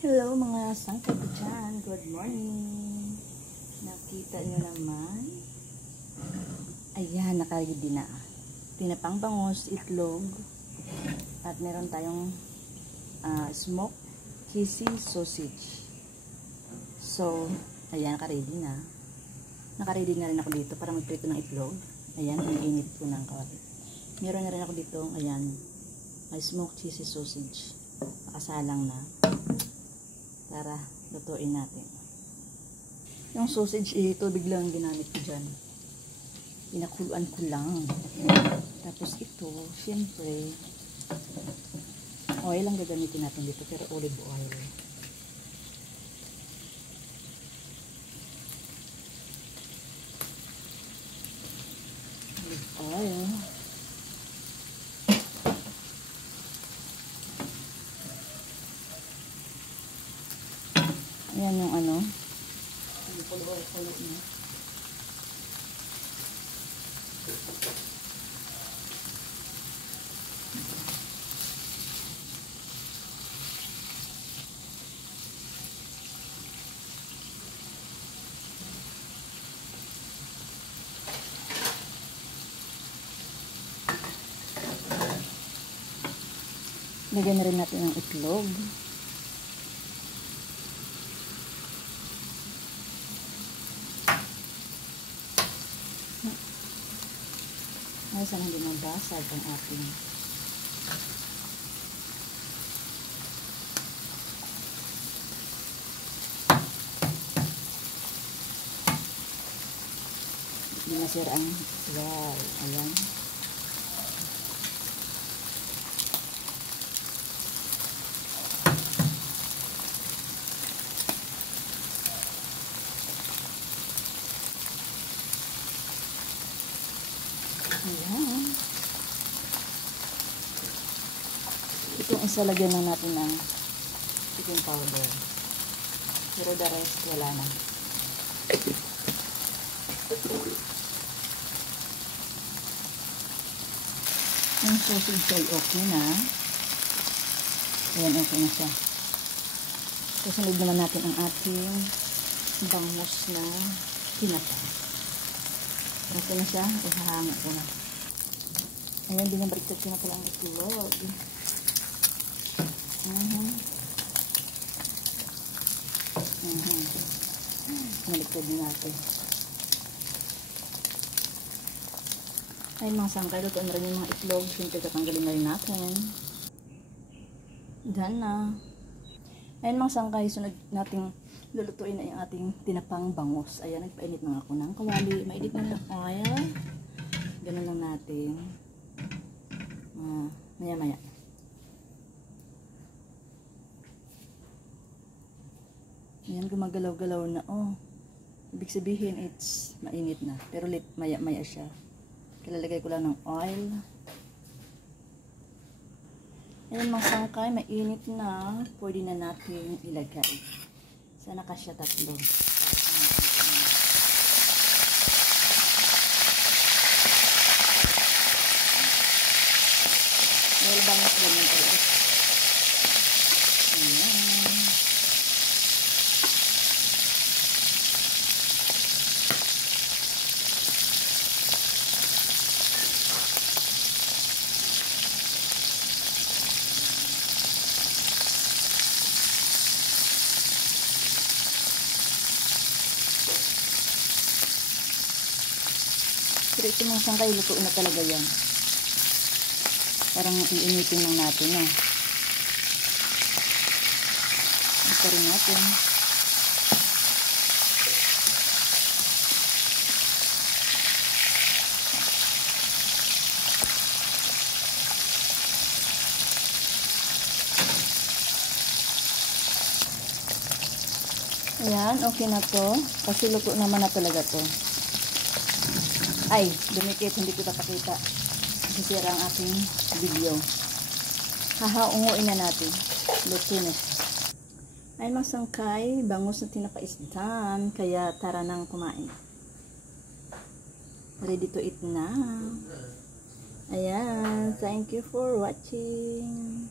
Hello mga sangkay ko dyan. Good morning. Nakita nyo naman. Ayan, nakaready na. Tinapang bangus, itlog. At meron tayong smoked cheesy sausage. So, ayan, nakaready na. Nakaready na rin ako dito para magprito ng itlog. Ayan, iniinit ko ng kawali. Meron na rin ako dito, ayan, may smoked cheesy sausage. Nakasalang na. Para lutuin natin. Yung sausage, tubig lang ginamit ko dyan. Pinakuluan ko lang. Tapos ito, syempre, oil lang gagamitin natin dito, pero olive oil. Olive oil. Ayan yung ano. Pulo-pulo niya. Lagyan na rin natin ang itlog. Ay, sana hindi mabasag ang ating hindi masira ang wow, ayan. Ayan. Itong isa lagyan na natin ng chicken powder. Pero the rest wala na. Yung sausage ay okay na. Ayan, okay na siya. Kasunod naman natin ang ating bangus na tinapa. Okay na siya. Ihahanga ko na. Ayan, binabaliktad ko na pala ang itlog. Baliktad na natin. Ay, mga sangkay, lutuan na rin yung mga itlog. Siyempre, tatanggalin na rin natin. Dyan na. Ayan, mga sangkay, sunod nating lulutuin na yung ating tinapang bangus. Ayan, nagpainit na ako ng kawali. Mainit na ng oil. Ganun lang natin. Maya-maya. Ayan, gumagalaw-galaw na. Oh, ibig sabihin, it's mainit na. Pero maya-maya siya. Kalalagay ko lang ng oil. Ayan, mga sangkay, mainit na. Pwede na natin ilagay. Sana kasya tatlo. Dahil bangus ganyan talaga. Ayan. Pero ito mga sangkay, lutuin na talaga yan. Parang iinitin lang natin, no? Ito rin natin. Ayan, okay na to. Kasi luto naman na talaga to. Ay, dumikit, hindi ko papakita. Masisira ang ating video. Hahaunguin na natin. Luto na siya. Ay, mga sangkay, bangus na tinapa is done. Kaya tara nang kumain. Ready to eat na. Ayan, thank you for watching.